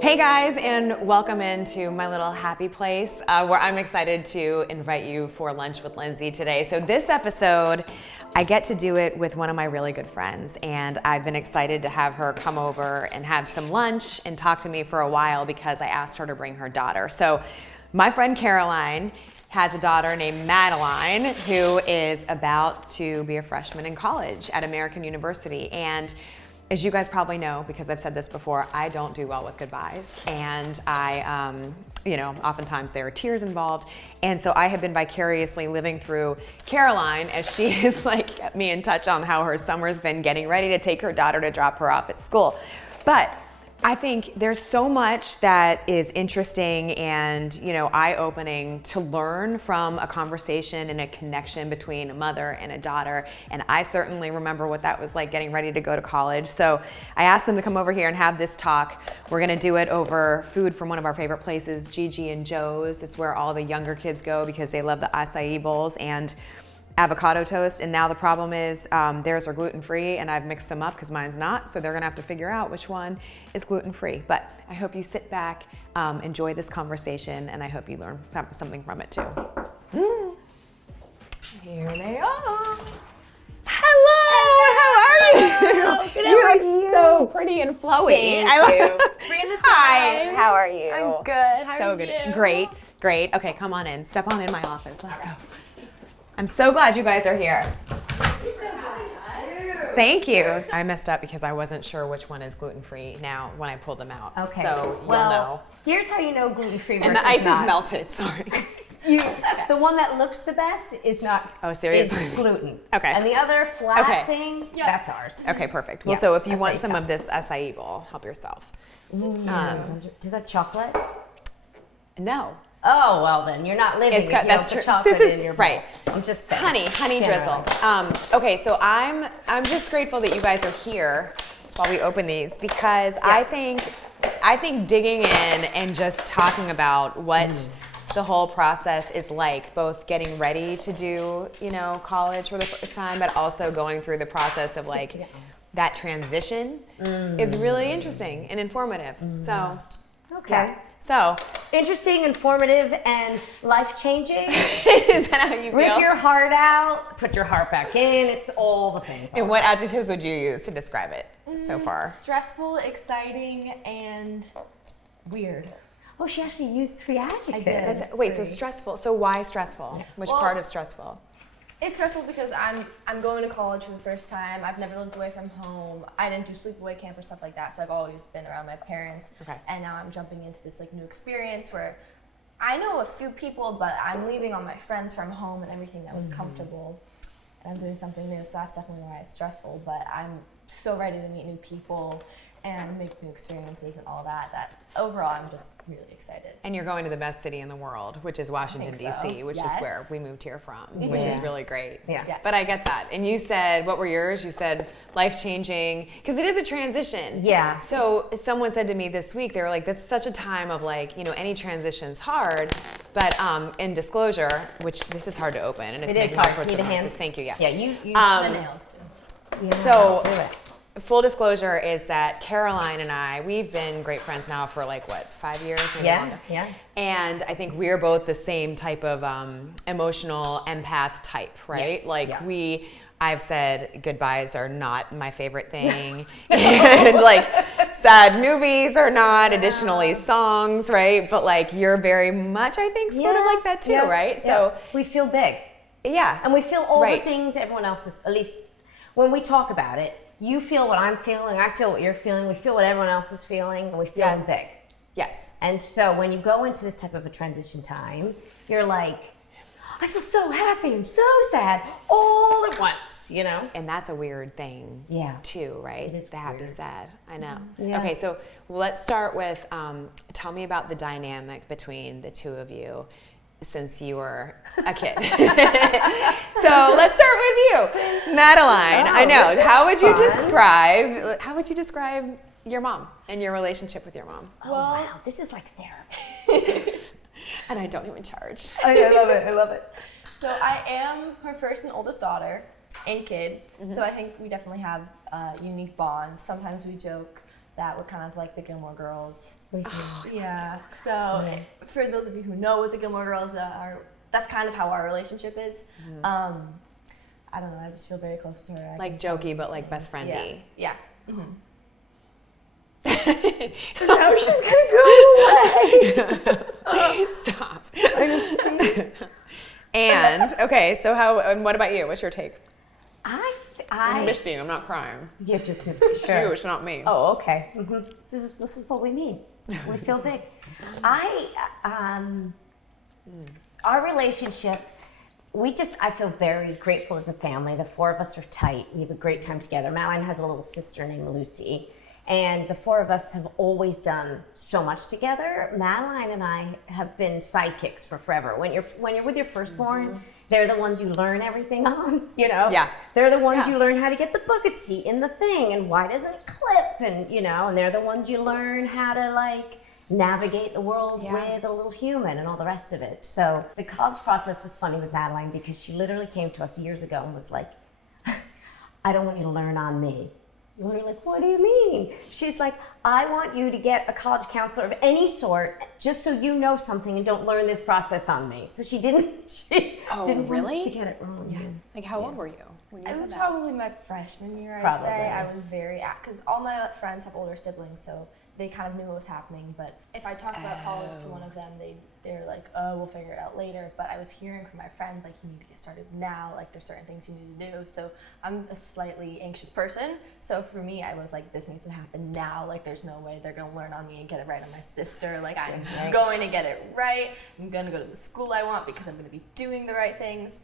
Hey guys, and welcome into my little happy place where I'm excited to invite you for lunch with Lindsay today. So this episode, I get to do it with one of my really good friends, and I've been excited to have her come over and have some lunch and talk to me for a while because I asked her to bring her daughter. So my friend Caroline has a daughter named Madeline who is about to be a freshman in college at American University. And as you guys probably know, because I've said this before, I don't do well with goodbyes. And oftentimes there are tears involved. And so I have been vicariously living through Caroline as she has kept me in touch on how her summer's been getting ready to take her daughter to drop her off at school. But I think there's so much that is interesting and, eye-opening to learn from a conversation and a connection between a mother and a daughter. And I certainly remember what that was like getting ready to go to college. So I asked them to come over here and have this talk. We're gonna do it over food from one of our favorite places, Gigi and Joe's. It's where all the younger kids go because they love the acai bowls and avocado toast. And now the problem is theirs are gluten-free and I've mixed them up because mine's not. So they're gonna have to figure out which one is gluten-free. But I hope you sit back, enjoy this conversation, and I hope you learn something from it too. Here they are. Hello, how are you? Good, You look so pretty and flowy. Thank you. Bring the Hi, how are you? I'm good. How So are good. you? Great. Okay, come on in. Step on in my office. Let's go. I'm so glad you guys are here. Thank you. I messed up because I wasn't sure which one is gluten-free now when I pulled them out. Okay. So you'll well, know. Here's how you know gluten-free versus And the ice not. is melted, sorry. The one that looks the best is not. Oh, serious? Is gluten. Okay. And the other flat Okay. things, that's ours. Okay, perfect. Well, Yeah, so if you that's want nice some stuff. of this acai bowl, help yourself. Does that have chocolate? No. Oh, well then, you're not living It's if got- you that's don't true. put chocolate This is- in your bowl. right. I'm just saying. Honey drizzle. Okay, so I'm just grateful that you guys are here while we open these because I think digging in and just talking about what the whole process is like, both getting ready to do, college for the first time, but also going through the process of that transition is really interesting and informative. So, Okay. yeah. So, Interesting, informative, and life-changing. is that how you Rip feel? your heart out, put your heart back in. It's all the things. And what adjectives would you use to describe it so far? Stressful, exciting, and weird. Oh, she actually used 3 adjectives. did. Wait, so stressful. So why stressful? Which Well- part of stressful? It's stressful because I'm going to college for the first time. I've never lived away from home. I didn't do sleepaway camp or stuff like that, so I've always been around my parents. Okay. And now I'm jumping into this new experience where I know a few people, but I'm leaving all my friends from home and everything that was comfortable. And I'm doing something new, so that's definitely why it's stressful. But I'm so ready to meet new people and make new experiences and all that. That overall, I'm just really excited. And you're going to the best city in the world, which is Washington, think so. D.C., which is Yes. where we moved here from, which is Yeah. really great. Yeah. Yeah. But I get that. And you said, what were yours? You said life-changing, because it is a transition. Yeah. So someone said to me this week, they were like, that's such a time of any transition's hard, but in disclosure, which this is hard to open, and it's It is making all hard. sorts Need of a hand? noises. Thank you, yeah. Yeah, you The nails too. Yeah, So- do it. Full disclosure is that Caroline and I, we've been great friends now for 5 years? Maybe Yeah, longer. yeah. And I think we're both the same type of emotional empath type, right? Yes, yeah. I've said goodbyes are not my favorite thing. And sad movies are not, additionally songs, right? But you're very much, I think, sort of like that too, yeah, right? yeah. So we feel big. yeah. And we feel all Right. the things everyone else is, at least when we talk about it, you feel what I'm feeling, I feel what you're feeling, we feel what everyone else is feeling, and we feel Yes. big. Yes. And so when you go into this type of a transition time, you're like, I feel so happy and so sad all at once, And that's a weird thing, Yeah. too, right? It is the happy, weird. sad. I know. Yeah. Okay, so let's start with tell me about the dynamic between the two of you since you were a kid. So let's start with you, Madeline. Oh, I know. this is How would you fun. describe your mom and your relationship with your mom? Oh, wow, this is like therapy. And I don't even charge. I love it, I love it. So I am her first and oldest daughter and kid. So I think we definitely have a unique bond. Sometimes we joke that were kind of like the Gilmore Girls. Oh, Yeah. So for those of you who know what the Gilmore Girls are, that's kind of how our relationship is. I don't know. I just feel very close to her. Like jokey, but like best friendy. Yeah. Mm-hmm. now she's gonna go away. Stop. And okay, so and what about you? What's your take? I missed you. I'm not crying. You just missed me. Sure. You, it's not me. Oh, okay. Mm-hmm. This is what we mean. We feel big. Our relationship, I feel very grateful as a family. The four of us are tight. We have a great time together. Madeline has a little sister named Lucy. And the four of us have always done so much together. Madeline and I have been sidekicks for forever. When you're with your firstborn, they're the ones you learn everything on, you know? Yeah. They're the ones you learn how to get the bucket seat in the thing and why doesn't it clip and, you know, and they're the ones you learn how to like navigate the world with a little human and all the rest of it. So the college process was funny with Madeline because she literally came to us years ago and was like, I don't want you to learn on me. And we were like, what do you mean? She's like, I want you to get a college counselor of any sort just so you know something and don't learn this process on me. So she didn't really? want us to get it wrong. Yeah. Like how old were you when you It said was that? probably my freshman year, I'd Probably. say. I was very, because all my friends have older siblings, so they kind of knew what was happening. But if I talked about college to one of them, they're like, oh, we'll figure it out later. But I was hearing from my friends, like, you need to get started now. Like, there's certain things you need to do. So I'm a slightly anxious person. So for me, I was like, this needs to happen now. Like, there's no way they're going to learn on me and get it right on my sister. Like, I'm going to get it right. I'm going to go to the school I want because I'm going to be doing the right things.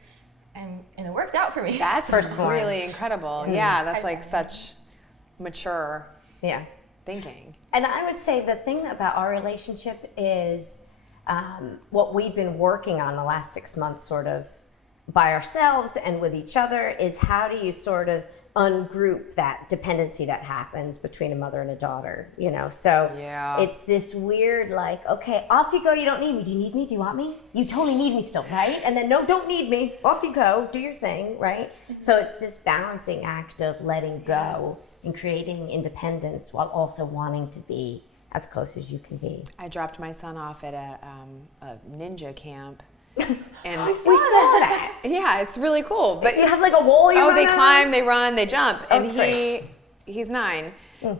And it worked out for me. That's really incredible. Yeah, that's like such mature thinking. And I would say the thing about our relationship is what we've been working on the last 6 months sort of by ourselves and with each other is how do you sort of ungroup that dependency that happens between a mother and a daughter, you know? So it's this weird like, okay, off you go, you don't need me. Do you need me? Do you want me? You totally need me still, right? And then no, don't need me. Off you go, do your thing, right? So it's this balancing act of letting go and creating independence while also wanting to be as close as you can be. I dropped my son off at a ninja camp. And we saw that. Yeah, it's really cool. But you have like a wall you run they on? climb, they run, they jump. And that's he's 9.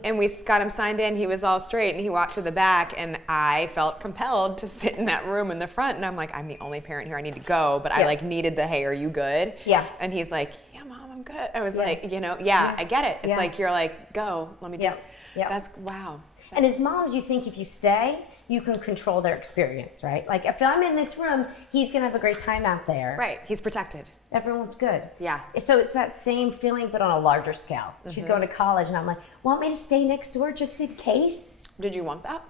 And we got him signed in, he was all straight, and he walked to the back, and I felt compelled to sit in that room in the front, and I'm like, I'm the only parent here, I need to go, but I like needed the, hey, are you good? Yeah. And he's like, yeah, Mom, I'm good. I was like, you know, I get it. It's like, you're like, go, let me do it. Yeah. That's, wow. And as moms, you think if you stay, you can control their experience, right? Like if I'm in this room, he's gonna have a great time out there. Right, he's protected. Everyone's good. Yeah. So it's that same feeling, but on a larger scale. She's going to college, and I'm like, want me to stay next door just in case? Did you want that?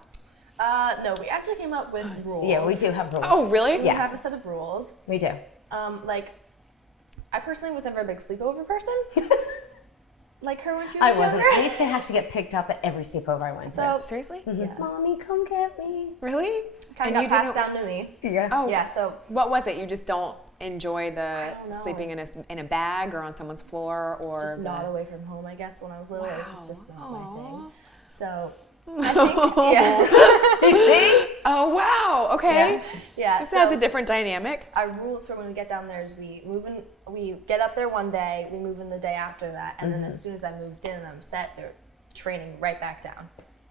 No, we actually came up with rules. Yeah, we do have rules. Oh, really? We have a set of rules. We do. Like, I personally was never a big sleepover person. Like her when she was I wasn't. younger. I used to have to get picked up at every sleepover I went to. So Seriously? Mommy, come get me. Really? kind of got passed down to me. Yeah. Oh, Yeah, so what was it? You just don't enjoy the don't know. sleeping in a bag or on someone's floor or just not away from home, I guess, when I was little. It was just not my thing. So I think, See? Oh wow. Okay. Yeah. This adds a different dynamic. Our rules for when we get down there is we get up there one day, we move in the day after that, and then as soon as I moved in and I'm set, they're training right back down.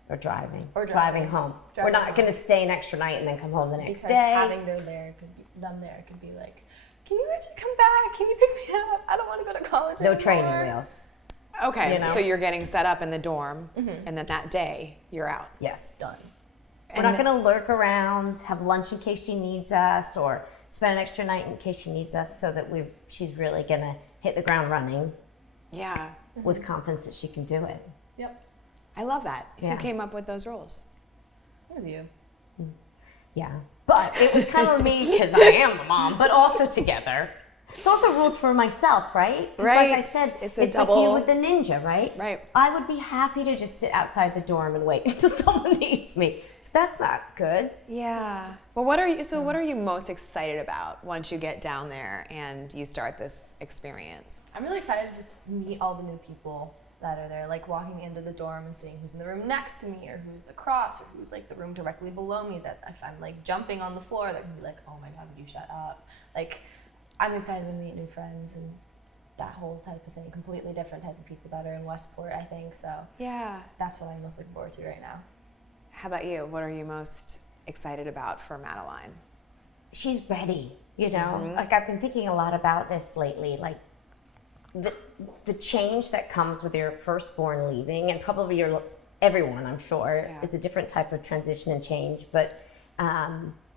Or driving. Or driving home. We're Driving not home. going to stay an extra night and then come home the next Because day. having them there could be like, can you actually come back? Can you pick me up? I don't want to go to college No anymore. training wheels. Okay. You know? So you're getting set up in the dorm, and then that day you're out. Yes. Done. We're not going to lurk around, have lunch in case she needs us, or spend an extra night in case she needs us, so that she's really going to hit the ground running Yeah. with confidence that she can do it. Yep. I love that. Yeah. Who came up with those rules? It was you. Yeah. But it was kind of me because I am the mom, but also together. It's also rules for myself, right? 'Cause Right. Like I said, It's a like double- you with the ninja, right? Right. I would be happy to just sit outside the dorm and wait until someone needs me. That's not good. Yeah. Well, what are you most excited about once you get down there and you start this experience? I'm really excited to just meet all the new people. that are there, like walking into the dorm and seeing who's in the room next to me or who's across or who's like the room directly below me, that if I'm like jumping on the floor, they're gonna be like, oh my God, would you shut up? Like, I'm excited to meet new friends and that whole type of thing, completely different type of people that are in Westport, I think. So Yeah. that's what I'm most looking forward to right now. How about you? What are you most excited about for Madeline? She's ready, you know? Like, I've been thinking a lot about this lately, like the change that comes with your firstborn leaving, and probably everyone, I'm sure, is a different type of transition and change, but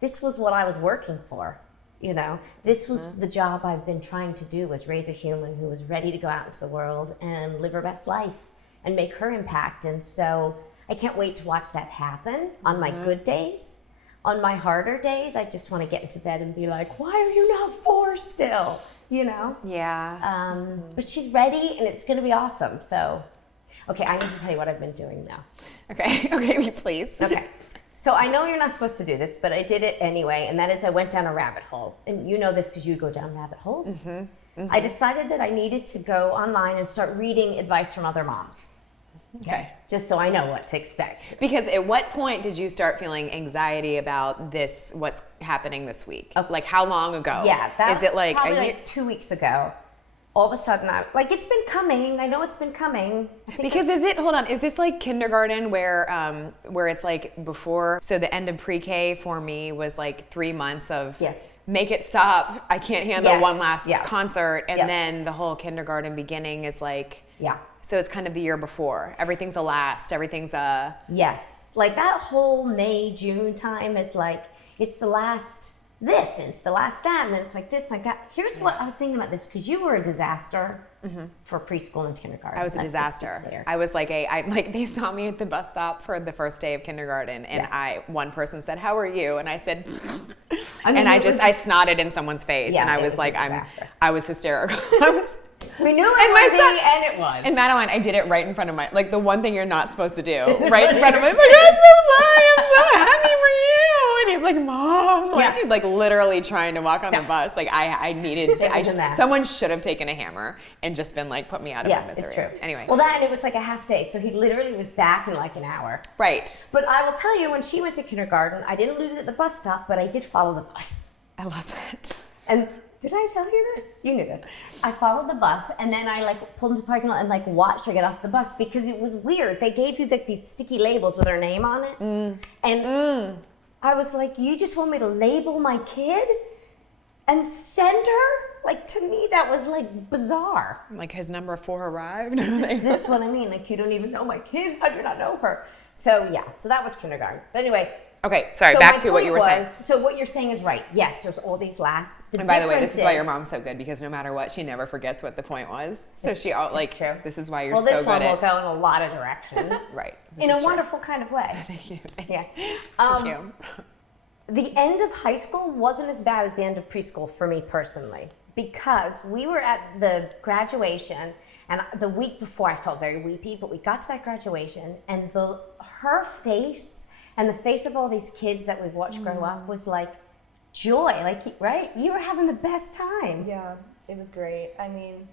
this was what I was working for, you know? This was the job I've been trying to do, was raise a human who was ready to go out into the world and live her best life and make her impact. And so I can't wait to watch that happen on my good days. On my harder days, I just want to get into bed and be like, why are you not 4 still? You know? Yeah. But she's ready and it's going to be awesome. So, okay, I need to tell you what I've been doing now. Okay. Okay, please. Okay. So I know you're not supposed to do this, but I did it anyway. And that is, I went down a rabbit hole. And you know this because you go down rabbit holes. I decided that I needed to go online and start reading advice from other moms. Okay. Just so I know what to expect. Because at what point did you start feeling anxiety about this, what's happening this week? Okay. Like, how long ago? Yeah, that is it like probably a year? like 2 weeks ago. All of a sudden, it's been coming. I know it's been coming. Because is this like kindergarten where it's like before, so the end of pre-K for me was like 3 months of make it stop, I can't handle one last concert, and then the whole kindergarten beginning is like, so it's kind of the year before. Everything's a last, everything's a... Yes, like that whole May, June time is like, it's the last this, and it's the last that, and then it's like this, like that. Here's what I was thinking about this, because you were a disaster for preschool and kindergarten. I was a disaster. I was like they saw me at the bus stop for the first day of kindergarten, and one person said, "How are you?" And I said, I snotted in someone's face, and I was like, I was hysterical. We knew it would be, and it was. And Madeline, I did it right in front of like the one thing you're not supposed to do, right in front of him. I'm like, I'm so sorry, I'm so happy for you. And he's like, Mom, like literally trying to walk on the bus. Like I needed to, someone should have taken a hammer and just been like, put me out of my misery. It's true. Anyway. Well, it was like a half day, so he literally was back in like an hour. Right. But I will tell you, when she went to kindergarten, I didn't lose it at the bus stop, but I did follow the bus. I love it. And did I tell you this? You knew this. I followed the bus, and then I pulled into the parking lot and watched her get off the bus, because it was weird. They gave you these sticky labels with her name on it, and I was like, "You just want me to label my kid and send her?" Like, to me, that was like bizarre. Like, his number 4 arrived. This is what I mean. Like, you don't even know my kid. How do you not know her? So so that was kindergarten. But anyway. Okay, sorry, back to what you were saying. So what you're saying is right. Yes, there's all these lasts. And by the way, this is why your mom's so good, because no matter what, she never forgets what the point was. So this is why you're so good at... Well, this one will go in a lot of directions. Right. In a wonderful kind of way. Thank you. Yeah. Thank you. The end of high school wasn't as bad as the end of preschool for me personally, because we were at the graduation, and the week before I felt very weepy, but we got to that graduation, and her face and the face of all these kids that we've watched grow up was like joy, right? You were having the best time. Yeah, it was great. I mean,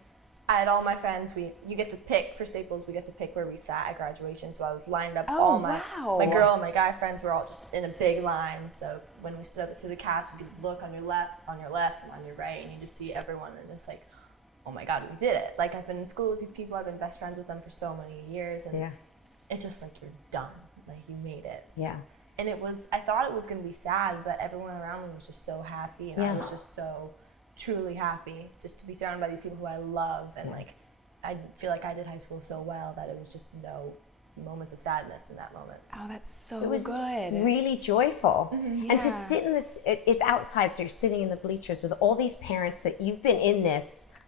I had all my friends. You get to pick for Staples. We get to pick where we sat at graduation. So I was lined up. All my girl and my guy friends were all just in a big line. So when we stood up to the couch, you could look on your left, and on your right, and you just see everyone, and just like, oh my God, we did it! Like, I've been in school with these people. I've been best friends with them for so many years, and it's just like, you're done. Like, you made it. Yeah. And I thought it was going to be sad, but everyone around me was just so happy, and I was just so truly happy just to be surrounded by these people who I love, and I feel like I did high school so well that it was just no moments of sadness in that moment. Oh, that's so it was good. Really joyful. And to sit in this, it's outside, so you're sitting in the bleachers with all these parents that you've been in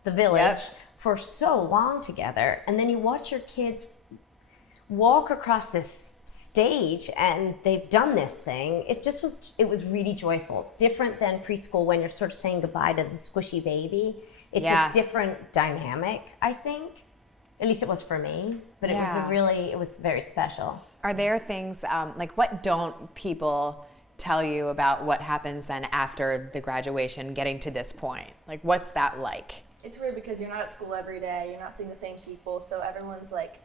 the village for so long together, and then you watch your kids walk across this stage and they've done this thing. It was really joyful. Different than preschool, when you're sort of saying goodbye to the squishy baby. It's a different dynamic, I think. At least it was for me. But it was very special. Are there things, what don't people tell you about what happens then after the graduation, getting to this point? Like, what's that like? it's weird because you're not at school every day, you're not seeing the same people, so everyone's like,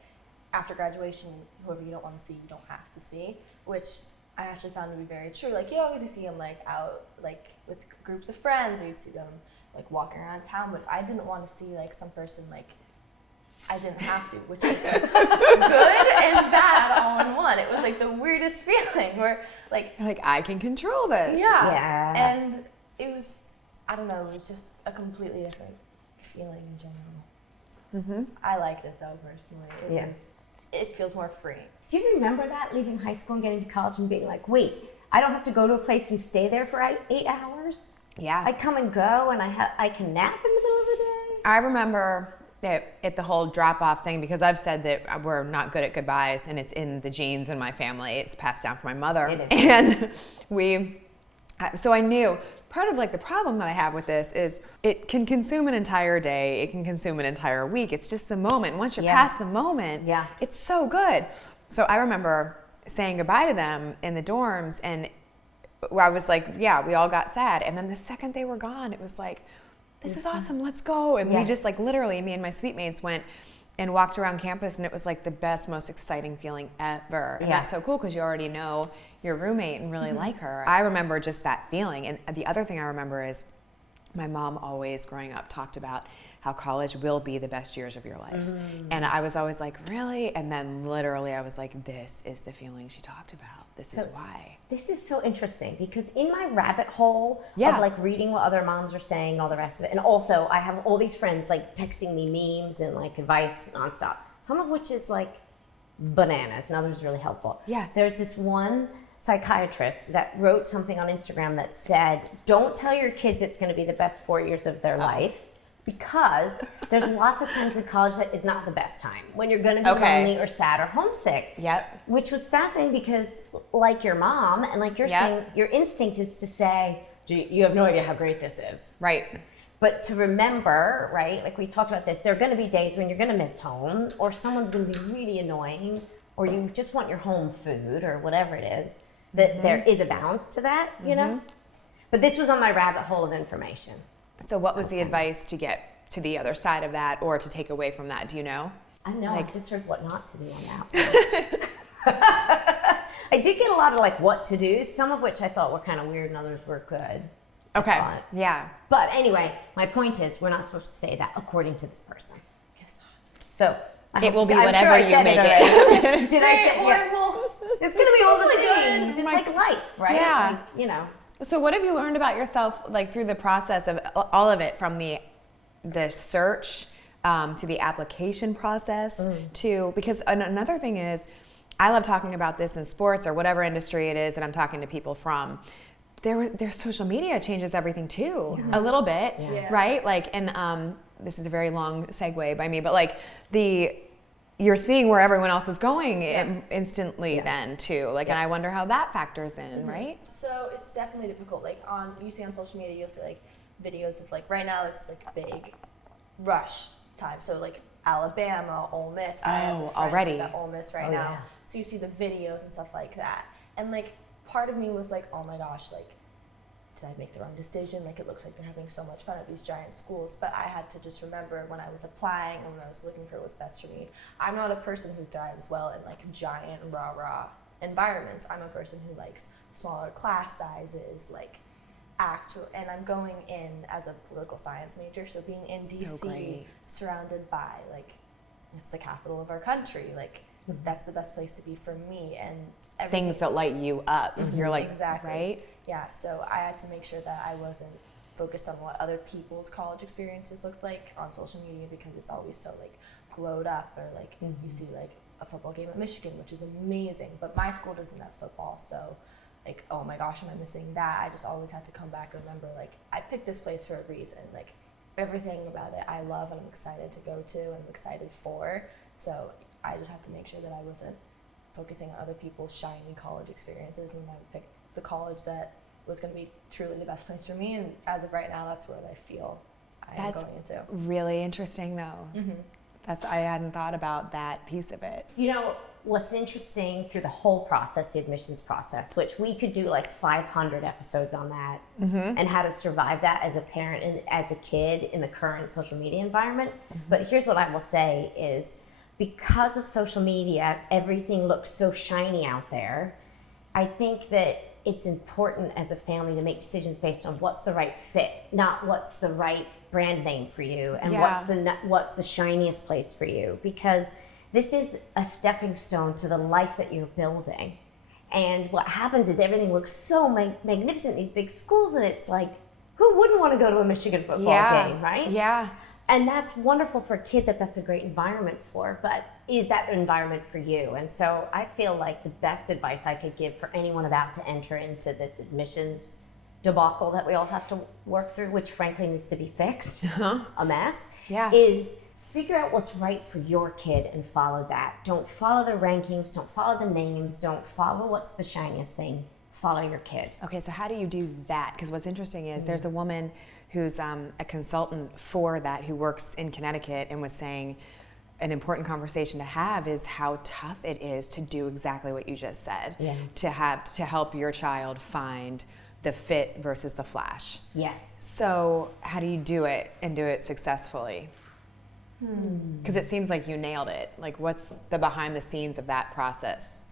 after graduation, whoever you don't want to see, you don't have to see, which I actually found to be very true. Like, you always see them like out like with groups of friends, or you'd see them like walking around town, but if I didn't want to see like some person, like I didn't have to, which was like, good and bad all in one. It was like the weirdest feeling where like I can control this. Yeah. And it was, I don't know, it was just a completely different feeling in general. I liked it though, personally. It feels more free. Do you remember that, leaving high school and getting to college and being like, wait, I don't have to go to a place and stay there for 8 hours? Yeah. I come and go, and I can nap in the middle of the day? I remember at the whole drop-off thing, because I've said that we're not good at goodbyes, and it's in the genes in my family. It's passed down from my mother. And so I knew part of like the problem that I have with this is it can consume an entire day. It can consume an entire week. It's just the moment. Once you're past the moment, it's so good. So I remember saying goodbye to them in the dorms, and I was like, we all got sad. And then the second they were gone, it was like, this is awesome, let's go. And we just like literally, me and my suite mates went and walked around campus, and it was like the best, most exciting feeling ever. And that's so cool because you already know your roommate and really like her. I remember just that feeling. And the other thing I remember is my mom always growing up talked about how college will be the best years of your life. And I was always like, really? And then literally I was like, this is the feeling she talked about. This is why. This is so interesting because in my rabbit hole of like reading what other moms are saying and all the rest of it, and also I have all these friends like texting me memes and like advice nonstop, some of which is like bananas and others really helpful. There's this one psychiatrist that wrote something on Instagram that said, don't tell your kids it's going to be the best 4 years of their life, because there's lots of times in college that is not the best time when you're going to be lonely or sad or homesick. Which was fascinating because, like your mom and like you're saying, your instinct is to say, you have no idea how great this is. But to remember, right, like we talked about this, there are going to be days when you're going to miss home, or someone's going to be really annoying, or you just want your home food or whatever it is, that there is a balance to that, you know? But this was on my rabbit hole of information. So what was the advice to get to the other side of that, or to take away from that? Do you know? I know, I just heard what not to do on that. I did get a lot of like what to do, some of which I thought were kind of weird and others were good. But anyway, my point is we're not supposed to say that according to this person. Guess not. So it will be whatever you make it. Did I say horrible? It's gonna be all the things. It's like life, right? Like, you know. So what have you learned about yourself, like through the process of all of it, from the search to the application process to, because another thing is, I love talking about this in sports or whatever industry it is that I'm talking to people from. Their social media changes everything too, a little bit, right? Like, and this is a very long segue by me, but like you're seeing where everyone else is going instantly then too. Like, and I wonder how that factors in, right? So it's definitely difficult. Like you see on social media, you'll see like videos of like, right now it's like a big rush time. So like Alabama, Ole Miss. Already. At Ole Miss right now. So you see the videos and stuff like that. And like part of me was like, oh my gosh, like, did I make the wrong decision? Like, it looks like they're having so much fun at these giant schools. But I had to just remember when I was applying and when I was looking for what was best for me, I'm not a person who thrives well in like giant rah-rah environments. I'm a person who likes smaller class sizes, like actual, and I'm going in as a political science major, so being in DC, surrounded by like, it's the capital of our country, like that's the best place to be for me. And things that light you up. You're like, right? Yeah, so I had to make sure that I wasn't focused on what other people's college experiences looked like on social media, because it's always so like glowed up, or like you see like a football game at Michigan, which is amazing, but my school doesn't have football, so like, oh my gosh, am I missing that? I just always had to come back and remember, like, I picked this place for a reason. Like, everything about it I love and I'm excited to go to and I'm excited for. So I just have to make sure that I wasn't focusing on other people's shiny college experiences, and I picked the college that was going to be truly the best place for me. And as of right now, that's where I feel I'm going into. Really interesting, though. I hadn't thought about that piece of it. You know, what's interesting through the whole process, the admissions process, which we could do like 500 episodes on that, and how to survive that as a parent and as a kid in the current social media environment. But here's what I will say is, because of social media, everything looks so shiny out there. I think that it's important as a family to make decisions based on what's the right fit, not what's the right brand name for you, and what's the shiniest place for you, because this is a stepping stone to the life that you're building. And what happens is everything looks so magnificent in these big schools, and it's like, who wouldn't want to go to a Michigan football game, right? Yeah. And that's wonderful for a kid that's a great environment for, but is that environment for you? And so I feel like the best advice I could give for anyone about to enter into this admissions debacle that we all have to work through, which frankly needs to be fixed, a mess, is figure out what's right for your kid and follow that. Don't follow the rankings, don't follow the names, don't follow what's the shiniest thing. Follow your kid. Okay, so how do you do that? Because what's interesting is there's a woman who's a consultant for that, who works in Connecticut, and was saying an important conversation to have is how tough it is to do exactly what you just said. To help your child find the fit versus the flash. Yes. So how do you do it and do it successfully? Because it seems like you nailed it. Like, what's the behind the scenes of that process?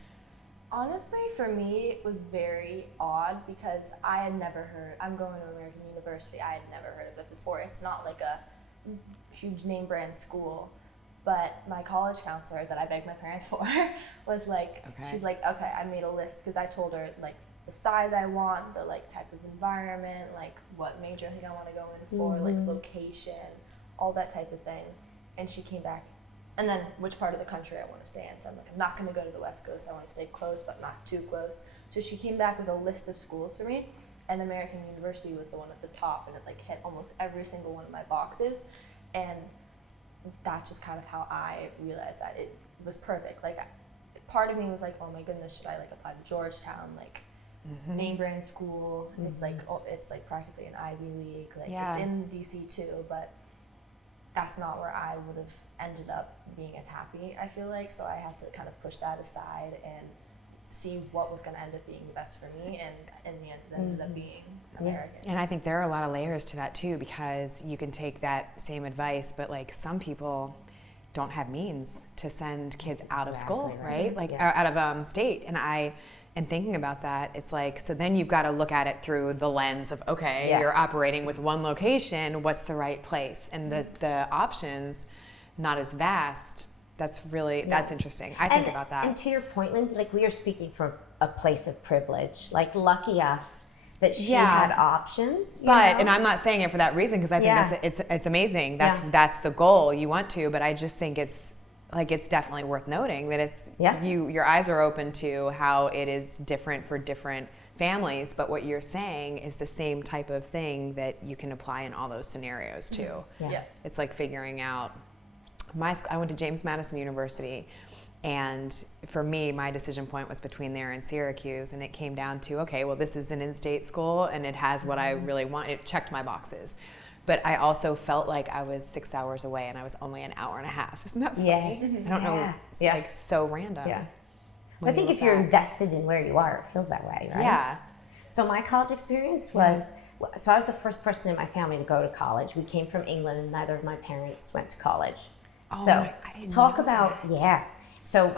Honestly, for me, it was very odd because I had never heard, I'm going to American University, I had never heard of it before. It's not like a huge name brand school, but my college counselor that I begged my parents for was like, she's like, okay, I made a list, because I told her like the size I want, the like type of environment, like what major I think I want to go in for, like location, all that type of thing. And she came back, and then which part of the country I want to stay in. So I'm like, I'm not going to go to the West Coast. I want to stay close, but not too close. So she came back with a list of schools for me, and American University was the one at the top, and it like hit almost every single one of my boxes. And that's just kind of how I realized that it was perfect. Like, part of me was like, oh my goodness, should I like apply to Georgetown, like name brand school? It's like, it's like practically an Ivy League. Like it's in DC too, but that's not where I would have ended up being as happy, I feel like. So I had to kind of push that aside and see what was going to end up being the best for me, and in the end it ended up being American. And I think there are a lot of layers to that too, because you can take that same advice, but like some people don't have means to send kids out of school, right? Like out of state. And thinking about that, it's like, so then you've got to look at it through the lens of, okay, you're operating with one location, what's the right place? And the options, not as vast. That's really, that's interesting. I think about that. And to your point, Lindsay, like we are speaking from a place of privilege. Like, lucky us that she had options. And I'm not saying it for that reason, because I think it's amazing. That's the goal you want to, but I just think it's definitely worth noting that it's your eyes are open to how it is different for different families, but what you're saying is the same type of thing that you can apply in all those scenarios too. It's like figuring out I went to James Madison University, and for me, my decision point was between there and Syracuse, and it came down to, okay, well, this is an in-state school and it has what I really want. It checked my boxes. But I also felt like I was 6 hours away and I was only an hour and a half. Isn't that funny? I don't know. It's like so random. I think if you're invested in where you are, it feels that way, right? So my college experience was, so I was the first person in my family to go to college. We came from England and neither of my parents went to college. So talk about, So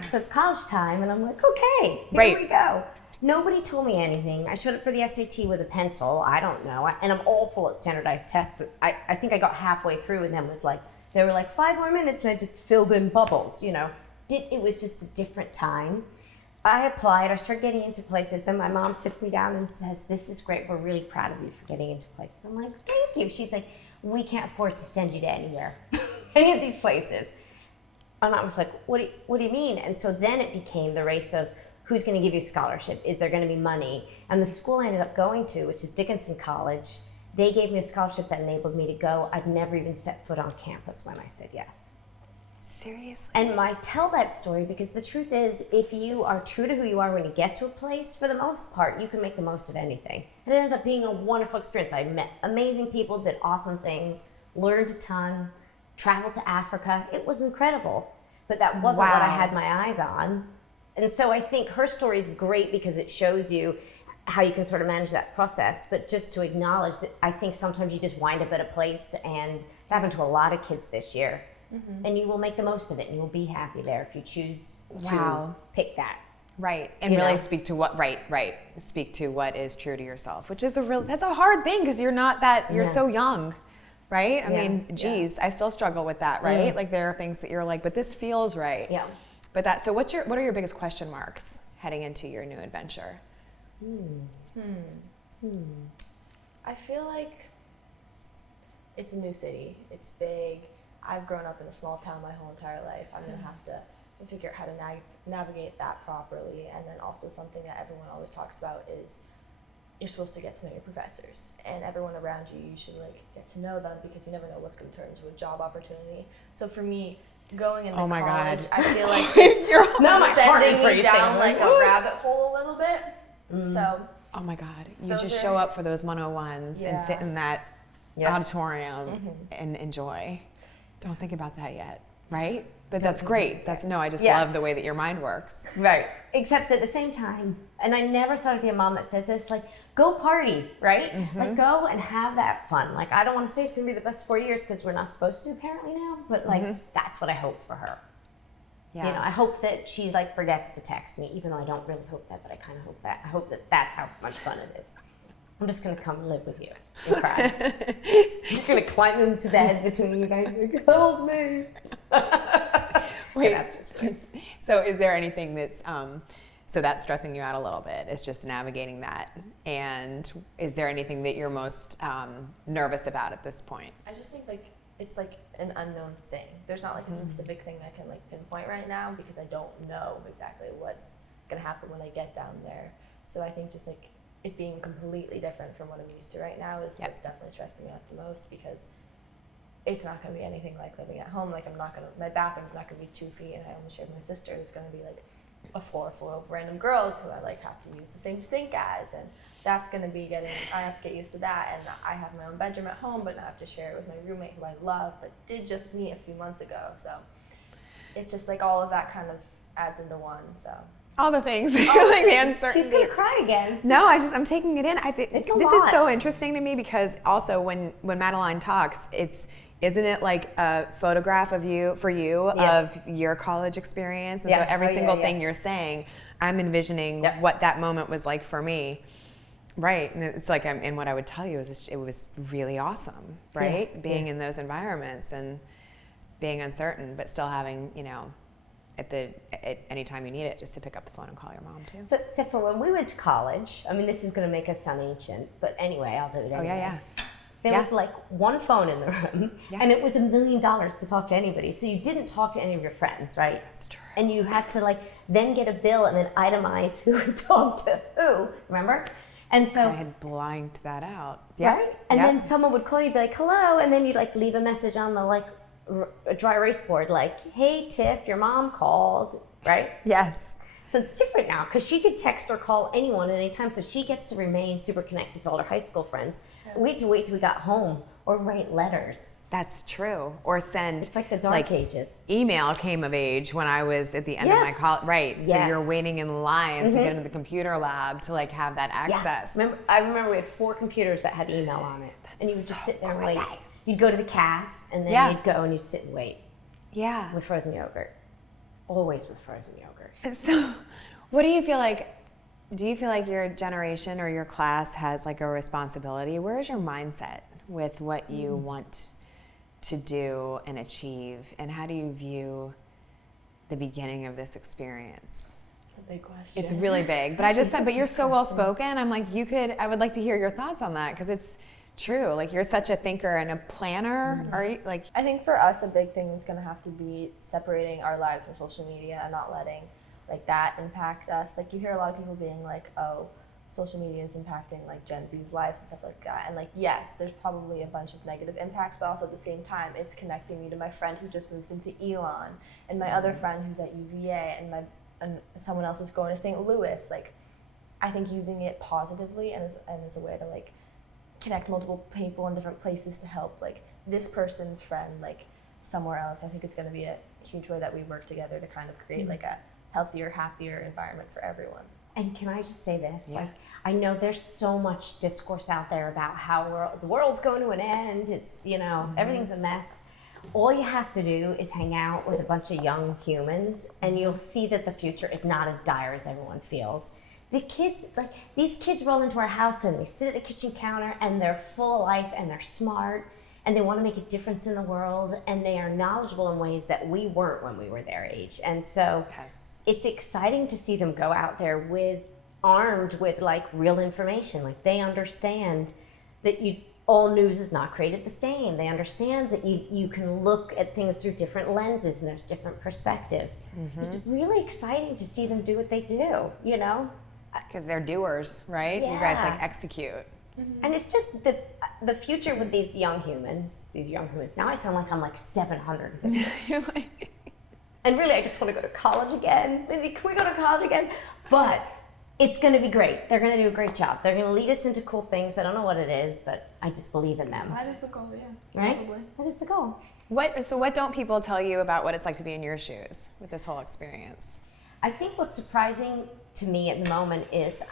so it's college time and I'm like, okay, here we go. Nobody told me anything. I showed up for the SAT with a pencil. I don't know. And I'm awful at standardized tests. I think I got halfway through and then was like, there were like 5 more minutes and I just filled in bubbles, you know. It was just a different time. I applied. I started getting into places and my mom sits me down and says, this is great. We're really proud of you for getting into places. I'm like, thank you. She's like, we can't afford to send you to anywhere, any of these places. And I was like, what do you mean? And so then it became the race of, who's going to give you a scholarship? Is there going to be money? And the school I ended up going to, which is Dickinson College, they gave me a scholarship that enabled me to go. I'd never even set foot on campus when I said yes. Seriously? And I tell that story because the truth is, if you are true to who you are when you get to a place, for the most part, you can make the most of anything. And it ended up being a wonderful experience. I met amazing people, did awesome things, learned a ton, traveled to Africa. It was incredible. but that wasn't what I Wow. had my eyes on. And so I think her story is great because it shows you how you can sort of manage that process, but just to acknowledge that I think sometimes you just wind up at a place, and it happened to a lot of kids this year, and you will make the most of it and you will be happy there if you choose to pick that. Right. And You really know? speak to what, right. Speak to what is true to yourself, which is that's a hard thing because you're not that, you're so young, right? I Yeah. mean, geez, I still struggle with that, right? Yeah. Like there are things that you're like, but this feels right. Yeah. But so what are your biggest question marks heading into your new adventure? I feel like it's a new city. It's big. I've grown up in a small town my whole entire life. I'm going to have to figure out how to navigate that properly. And then also something that everyone always talks about is you're supposed to get to know your professors. And everyone around you, you should like get to know them because you never know what's going to turn into a job opportunity. So for me, going into my college, God. I feel like it's Now my heart is sending me racing. down I'm like like, a "Woo." rabbit hole a little bit. So Oh my God. You Those just are- show up for those 101s and sit Yeah. in that Yeah. auditorium and enjoy. Don't think about that yet, right? But that's great. I just Yeah. love the way that your mind works. Right. Except at the same time, and I never thought I'd be a mom that says this, like, go party, right? Like, go and have that fun. Like, I don't want to say it's going to be the best 4 years because we're not supposed to apparently now, but like, that's what I hope for her. Yeah. You know, I hope that she like forgets to text me, even though I don't really hope that, but I kind of hope that. I hope that that's how much fun it is. I'm just going to come live with you and cry. I'm going to climb into bed between you guys and like, help me. Wait, That's just it. so is there anything that's so that's stressing you out a little bit? It's just navigating that. And is there anything that you're most nervous about at this point? I just think like it's like an unknown thing. There's not like a specific thing I can like pinpoint right now because I don't know exactly what's gonna happen when I get down there. So I think just like it being completely different from what I'm used to right now is Yep. what's definitely stressing me out the most because it's not gonna be anything like living at home. Like my bathroom's not gonna be 2 feet and I only share with my sister. It's gonna be like a floor full of random girls who I like have to use the same sink as, and that's gonna be I have to get used to that, and I have my own bedroom at home, but now I have to share it with my roommate who I love, but did just meet a few months ago, so it's just like all of that kind of adds into one, so. All the things, like the uncertainty. She's going to cry again. No, I'm taking it in. I think It's a this lot. is so interesting to me because also when Madeline talks, isn't it like a photograph of you Yeah. of your college experience? And Yeah. so every Oh, yeah, single yeah. thing you're saying, I'm envisioning Yep. what that moment was like for me. Right. And it's like, and what I would tell you is it was really awesome, right? Yeah. Being in those environments and being uncertain, but still having, at any time you need it, just to pick up the phone and call your mom too. So, except for when we went to college, I mean, this is going to make us sound ancient, but anyway, I'll do it anyway. Oh, yeah. There Yeah. was like one phone in the room, Yeah. and it was $1 million to talk to anybody. So you didn't talk to any of your friends, right? That's true. And you had to like then get a bill and then itemize who would talk to who. Remember? And so, I had blanked that out. Yeah. right? And then someone would call you, be like, "Hello," and then you'd like leave a message on the like a dry erase board, like, "Hey Tiff, your mom called," right? Yes. So it's different now because she could text or call anyone at any time. So she gets to remain super connected to all her high school friends. We had to wait till we got home or write letters. That's true. Or send. It's like the dark ages. Email came of age when I was at the end of my Yes. college. Right. So Yes. you're waiting in lines to get into the computer lab to like have that access. Yeah. I remember we had 4 computers that had email on it. And you would just sit there and wait. You'd go to the caf and then Yeah. you'd go and you'd sit and wait Yeah. with frozen yogurt. Always with frozen yogurt. So, what do you feel like? Do you feel like your generation or your class has like a responsibility? Where is your mindset with what you want to do and achieve? And how do you view the beginning of this experience? It's a big question. It's really big, but I just thought, but you're so well spoken. I'm like, I would like to hear your thoughts on that because it's true. Like you're such a thinker and a planner. Are you like? I think for us, a big thing is going to have to be separating our lives from social media and not letting like that impact us. Like you hear a lot of people being like, oh, social media is impacting like Gen Z's lives and stuff like that. And like, yes, there's probably a bunch of negative impacts, but also at the same time, it's connecting me to my friend who just moved into Elon and my other friend who's at UVA and someone else is going to St. Louis. Like, I think using it positively and as a way to like connect multiple people in different places to help like this person's friend like somewhere else, I think it's going to be a huge way that we work together to kind of create like a healthier, happier environment for everyone. And can I just say this? Yeah. Like, I know there's so much discourse out there about how the world's going to an end. It's, everything's a mess. All you have to do is hang out with a bunch of young humans, and you'll see that the future is not as dire as everyone feels. These kids roll into our house and they sit at the kitchen counter and they're full of life and they're smart and they want to make a difference in the world, and they are knowledgeable in ways that we weren't when we were their age. And so it's exciting to see them go out there armed with like real information. Like, they understand that all news is not created the same. They understand that you can look at things through different lenses and there's different perspectives. It's really exciting to see them do what they do, Because they're doers, right? Yeah. You guys like execute. And it's just the future with these young humans. Now I sound like I'm like 750. You're like, And really, I just want to go to college again. Lindsay, can we go to college again? But it's going to be great. They're going to do a great job. They're going to lead us into cool things. I don't know what it is, but I just believe in them. That is the goal, yeah. Right? Probably. That is the goal. what don't people tell you about what it's like to be in your shoes with this whole experience? I think what's surprising to me at the moment is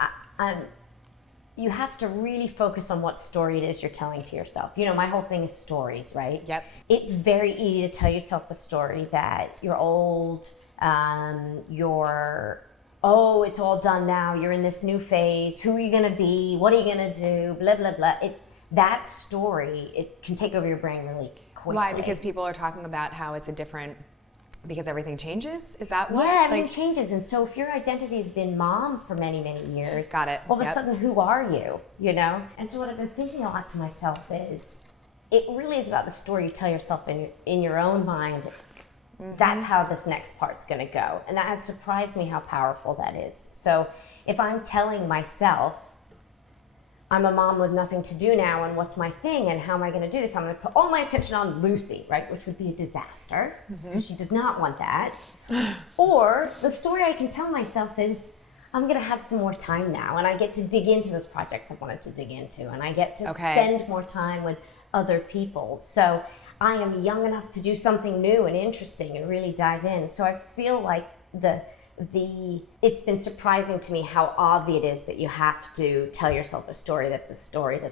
you have to really focus on what story it is you're telling to yourself. My whole thing is stories, right? Yep. It's very easy to tell yourself the story that you're old, it's all done now, you're in this new phase, who are you gonna be, what are you gonna do, blah, blah, blah. That story, it can take over your brain really quickly. Why? Because people are talking about how it's because everything changes? Is that what? Yeah, everything changes. And so if your identity has been mom for many, many years, Got it. all of a sudden, who are you, And so what I've been thinking a lot to myself is, it really is about the story you tell yourself in your own mind. That's how this next part's going to go. And that has surprised me how powerful that is. So if I'm telling myself, I'm a mom with nothing to do now, and what's my thing, and how am I going to do this? I'm going to put all my attention on Lucy, right? Which would be a disaster. She does not want that. Or the story I can tell myself is, I'm going to have some more time now, and I get to dig into those projects I've wanted to dig into, and I get to spend more time with other people. So I am young enough to do something new and interesting and really dive in. So I feel like it's been surprising to me how obvious it is that you have to tell yourself a story that's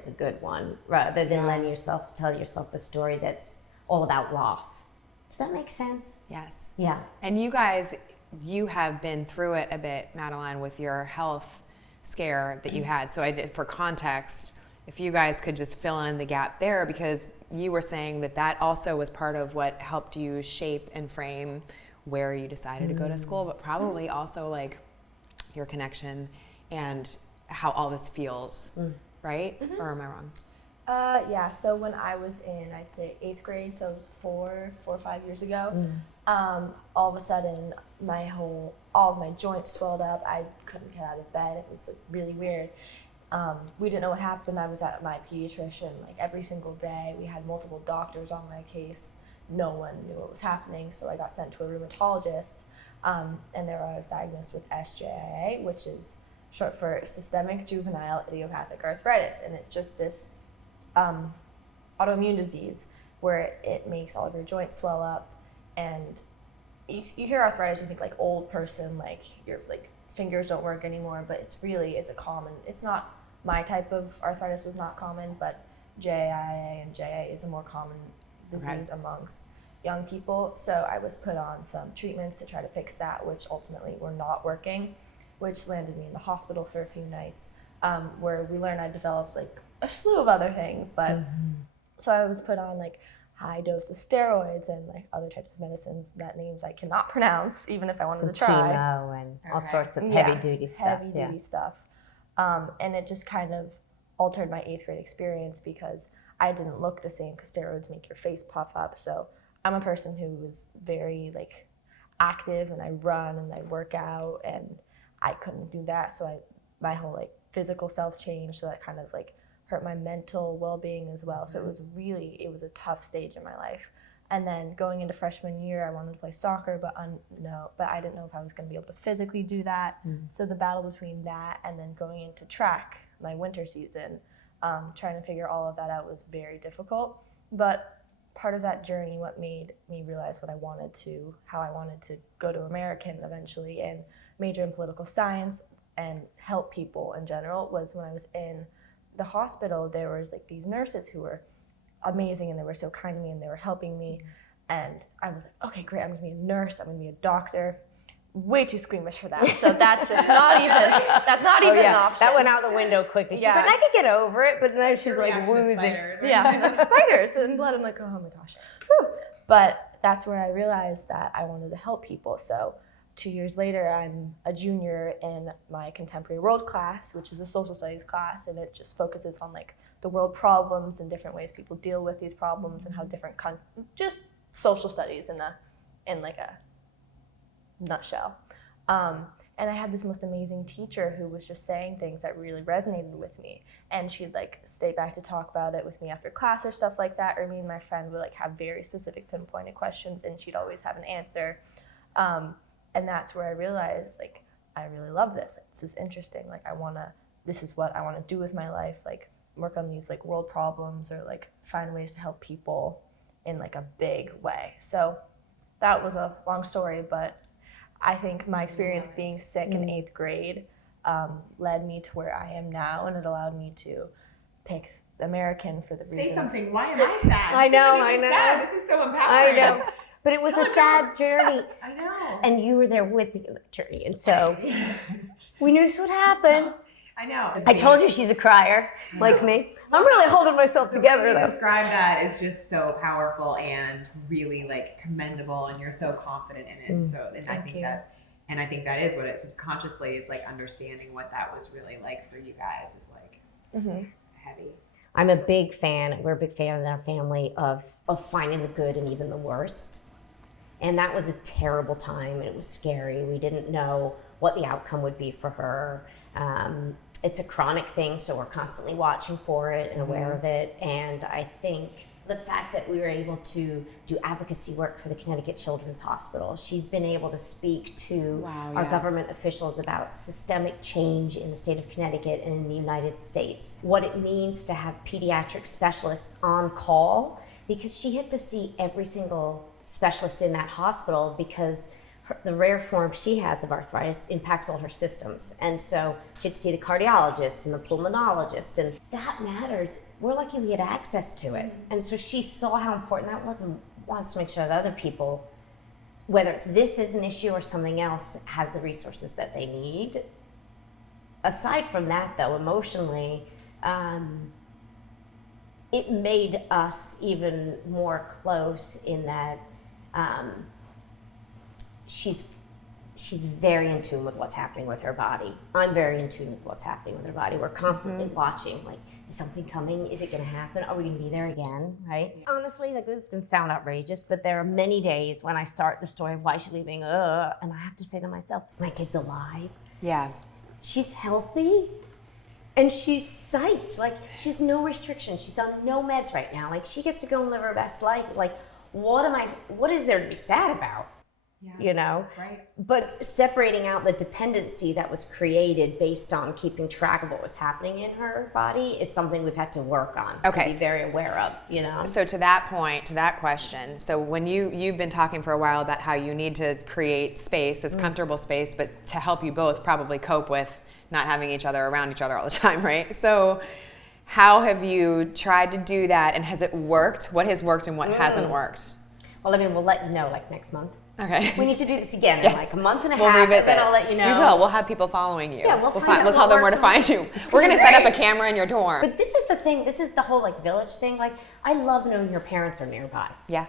a good one, rather than letting yourself tell yourself the story that's all about loss. Does that make sense? Yes. Yeah. And you guys, you have been through it a bit, Madeline, with your health scare that you had. So for context, if you guys could just fill in the gap there, because you were saying that also was part of what helped you shape and frame where you decided to go to school, but probably also like your connection and how all this feels, right? Or am I wrong? Yeah, so when I was in, I'd say 8th grade, so it was 4 or 5 years ago, all of a sudden all of my joints swelled up. I couldn't get out of bed. It was like really weird. We didn't know what happened. I was at my pediatrician like every single day. We had multiple doctors on my case. No one knew what was happening, so I got sent to a rheumatologist, and there I was diagnosed with SJIA, which is short for systemic juvenile idiopathic arthritis, and it's just this autoimmune disease where it makes all of your joints swell up, and you hear arthritis, you think like old person, like your fingers don't work anymore, but it's not, my type of arthritis was not common, but JIA and JA is a more common disease amongst young people. So I was put on some treatments to try to fix that, which ultimately were not working, which landed me in the hospital for a few nights, where we learned I developed like a slew of other things, but so I was put on like high dose of steroids and like other types of medicines that names I cannot pronounce, even if I wanted to try. Chemo and all sorts of heavy duty stuff. And it just kind of altered my 8th grade experience because I didn't look the same, because steroids make your face puff up. So I'm a person who was very like active, and I run and I work out, and I couldn't do that. So my whole like physical self changed. So that kind of like hurt my mental well-being as well. So it was a tough stage in my life. And then going into freshman year, I wanted to play soccer, but I didn't know if I was going to be able to physically do that. So the battle between that and then going into track, my winter season, trying to figure all of that out was very difficult. But part of that journey, what made me realize how I wanted to go to American eventually and major in political science and help people in general, was when I was in the hospital. There was like these nurses who were amazing, and they were so kind to me, and they were helping me. And I was like, okay, great, I'm gonna be a nurse, I'm gonna be a doctor. Way too squeamish for that. So that's just not even, an option. That went out the window quickly. She's like, I could get over it, but then she's like woozing. Spiders, right? Yeah, like spiders and blood. I'm like, oh my gosh. Whew. But that's where I realized that I wanted to help people. So 2 years later, I'm a junior in my contemporary world class, which is a social studies class, and it just focuses on like the world problems and different ways people deal with these problems and how different just social studies in like a nutshell. And I had this most amazing teacher who was just saying things that really resonated with me, and she'd like stay back to talk about it with me after class or stuff like that, or me and my friend would like have very specific pinpointed questions, and she'd always have an answer. And that's where I realized, like, I really love this. Like, this is interesting. Like, this is what I want to do with my life. Like, work on these like world problems, or like find ways to help people in like a big way. So that was a long story, but I think my experience being sick in 8th grade led me to where I am now, and it allowed me to pick American for the reasons. Say something. Why am I sad? I know. Sad. This is so empowering. I know. But it was a sad journey. I know. And you were there with me on that journey, and so we knew this would happen. I know. I told you she's a crier, like me. I'm really holding myself together, though. Describe that is just so powerful and really like commendable, and you're so confident in it. So, and I think that is what it subconsciously, it's like understanding what that was really like for you guys is like heavy. I'm a big fan. We're a big fan in our family of finding the good and even the worst. And that was a terrible time, and it was scary. We didn't know what the outcome would be for her. It's a chronic thing, so we're constantly watching for it and aware of it. And I think the fact that we were able to do advocacy work for the Connecticut Children's Hospital, she's been able to speak to our government officials about systemic change in the state of Connecticut and in the United States, what it means to have pediatric specialists on call, because she had to see every single specialist in that hospital because the rare form she has of arthritis impacts all her systems. And so she had to see the cardiologist and the pulmonologist, and that matters. We're lucky we had access to it. And so she saw how important that was and wants to make sure that other people, whether it's this is an issue or something else, has the resources that they need. Aside from that, though, emotionally, it made us even more close in that she's very in tune with what's happening with her body. I'm very in tune with what's happening with her body. We're constantly watching, like, is something coming? Is it gonna happen? Are we gonna be there again, right? Honestly, like, this is gonna sound outrageous, but there are many days when I start the story of why she's leaving, and I have to say to myself, my kid's alive. Yeah. She's healthy, and she's psyched. Like, she has no restrictions. She's on no meds right now. Like, she gets to go and live her best life. Like, what is there to be sad about? Yeah. You know? Right. But separating out the dependency that was created based on keeping track of what was happening in her body is something we've had to work on. Okay. To be very aware of, you know? So to that point, to that question, so when you've been talking for a while about how you need to create space, this comfortable space, but to help you both probably cope with not having each other around each other all the time, right? So how have you tried to do that, and has it worked? What has worked and what hasn't worked? Well, I mean, we'll let you know, like, next month. Okay. We need to do this again in like a month and a half. We'll revisit. And then I'll let you know. We will. We'll have people following you. Yeah, we'll tell them where to find you. We're going to set up a camera in your dorm. But this is the thing. This is the whole like village thing. Like, I love knowing your parents are nearby. Yeah.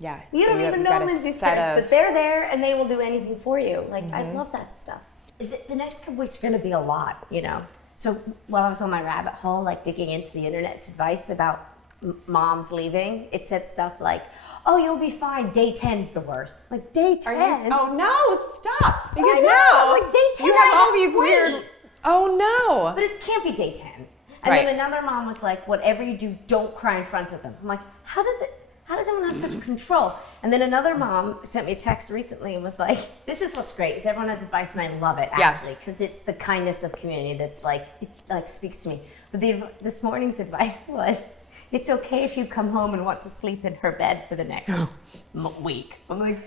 Yeah. You don't even know Lindsay's parents, but they're there and they will do anything for you. Like, I love that stuff. The next couple weeks are going to be a lot, you know. So while I was on my rabbit hole, like digging into the internet's advice about moms leaving, it said stuff like, oh, you'll be fine. Day 10's the worst. Like, day 10. Oh no, stop! Because now like day 10, you have all these weird. Oh no! But it can't be day 10. And then another mom was like, whatever you do, don't cry in front of them. I'm like, how does everyone have such control? And then another mom sent me a text recently and was like, this is what's great, is everyone has advice, and I love it actually, because it's the kindness of community that's like, it like speaks to me. But this morning's advice was, it's okay if you come home and want to sleep in her bed for the next week. I'm like,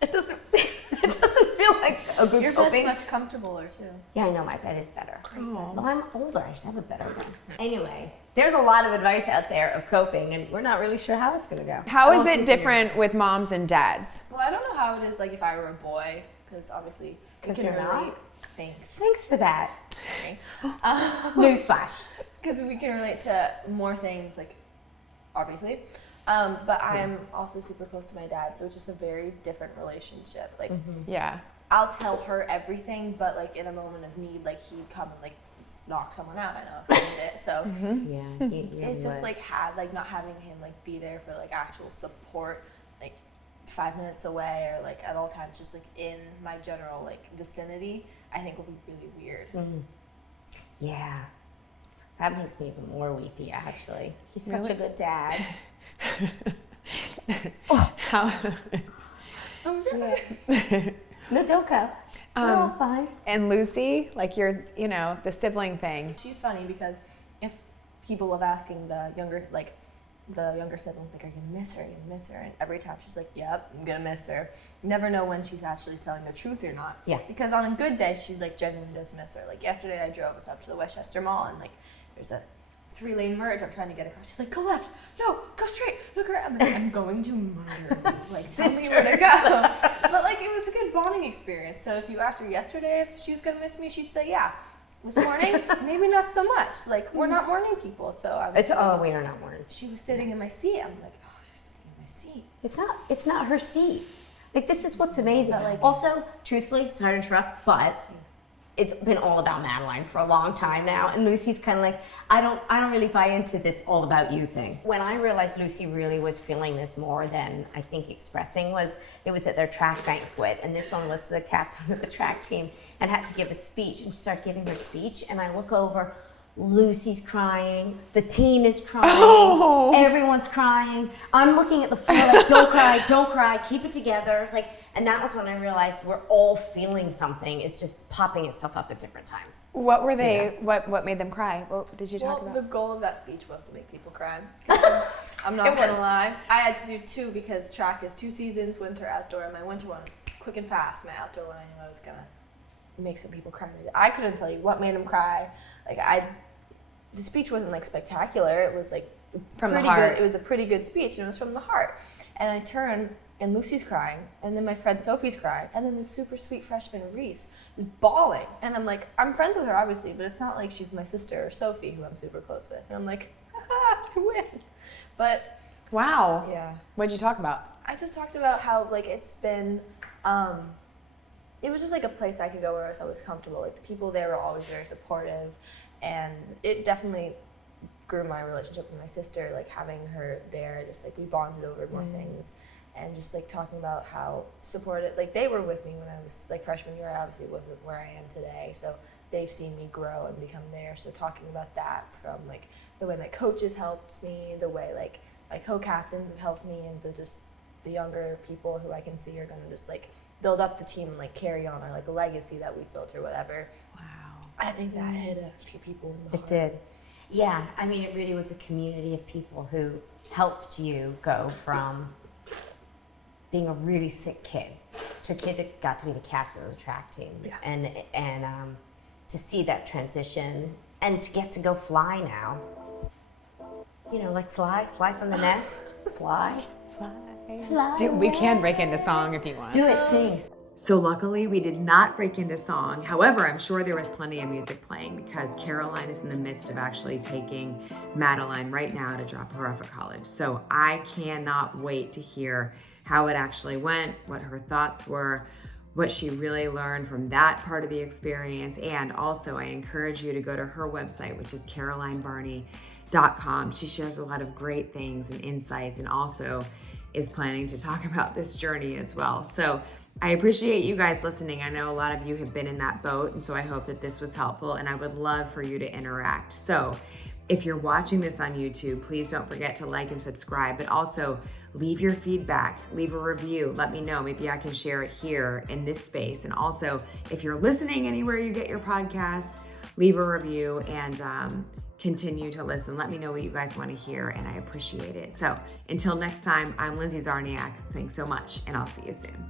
it doesn't feel like a good Your coping. bed's much comfortabler too. Yeah, I know, my bed is better. Well, I'm older, I should have a better bed. Anyway, there's a lot of advice out there of coping, and we're not really sure how it's gonna go. How is it different with moms and dads? Well, I don't know how it is like if I were a boy, because obviously you 'Cause can you're relate. not? Thanks. Thanks for that. Sorry. Newsflash. Because we can relate to more things, like obviously. But I'm also super close to my dad, so it's just a very different relationship. Like Yeah. I'll tell her everything, but like in a moment of need, like he'd come and like knock someone out. I know if I did it. So Yeah, it's just like not having him like be there for like actual support, like 5 minutes away or like at all times, just like in my general like vicinity. I think will be really weird. Yeah. That makes me even more weepy, actually. He's such a good dad. How? No, don't go. We're all fine. And Lucy, like you're, the sibling thing. She's funny because if people love asking the younger siblings, like, are you gonna miss her? Are you gonna miss her? And every time she's like, yep, I'm gonna miss her. You never know when she's actually telling the truth or not. Yeah. Because on a good day, she like genuinely does miss her. Like yesterday, I drove us up to the Westchester Mall and like there's a 3-lane merge. I'm trying to get across. She's like, go left. No, go straight. Look around. I'm like, I'm going to murder you. Like, tell me where to go. But like, it was a good bonding experience. So if you asked her yesterday if she was gonna miss me, she'd say, yeah. This morning, maybe not so much. Like, we're not morning people, so I was. We are not morning. She was sitting in my seat. I'm like, oh, you're sitting in my seat. It's not her seat. Like, this is what's amazing. But, like, also, truthfully, sorry to interrupt, but it's been all about Madeline for a long time now, and Lucy's kind of like, I don't really buy into this all about you thing. When I realized Lucy really was feeling this more than I think expressing it was at their track banquet, and this one was the captain of the track team and had to give a speech, and she started giving her speech, and I look over, Lucy's crying, the team is crying, everyone's crying. I'm looking at the floor like, don't cry, keep it together. Like, and that was when I realized we're all feeling something. It's just popping itself up at different times. What were they? What made them cry? What did you talk about? The goal of that speech was to make people cry. I'm not gonna lie. I had to do 2 because track is 2 seasons, winter, outdoor. And my winter one is quick and fast. My outdoor one, I knew I was gonna make some people cry. I couldn't tell you what made them cry. The speech wasn't like spectacular. It was like from the heart. It was a pretty good speech, and it was from the heart. And I turned, and Lucy's crying, and then my friend Sophie's crying, and then this super sweet freshman Reese is bawling. And I'm like, I'm friends with her obviously, but it's not like she's my sister or Sophie, who I'm super close with. And I'm like, haha, I win. But Wow. yeah. What'd you talk about? I just talked about how like it's been, it was just like a place I could go where I was always comfortable. Like the people there were always very supportive, and it definitely grew my relationship with my sister. Like having her there, just like we bonded over more things, and just like talking about how supportive. Like they were with me when I was like freshman year. I obviously wasn't where I am today, so they've seen me grow and become there. So talking about that from like the way my coaches helped me, the way like my co-captains have helped me, and the younger people who I can see are gonna just like build up the team and like carry on or like a legacy that we built or whatever. Wow. I think that hit a few people in the heart. It did. Yeah, I mean, it really was a community of people who helped you go from being a really sick kid to a kid that got to be the captain of the track team. Yeah. And to see that transition and to get to go fly now. You know, like fly from the nest, fly. Dude, we can break into song if you want. Do it, sing. So luckily we did not break into song. However, I'm sure there was plenty of music playing because Caroline is in the midst of actually taking Madeline right now to drop her off at college. So I cannot wait to hear how it actually went, what her thoughts were, what she really learned from that part of the experience. And also I encourage you to go to her website, which is carolinebarney.com. She shares a lot of great things and insights, and also is planning to talk about this journey as well. So I appreciate you guys listening. I know a lot of you have been in that boat, and so I hope that this was helpful, and I would love for you to interact. So if you're watching this on YouTube, please don't forget to like and subscribe, but also leave your feedback, leave a review, let me know. Maybe I can share it here in this space. And also, if you're listening anywhere you get your podcasts, leave a review and continue to listen. Let me know what you guys want to hear, and I appreciate it. So until next time, I'm Lindsay Czarniak. Thanks so much, and I'll see you soon.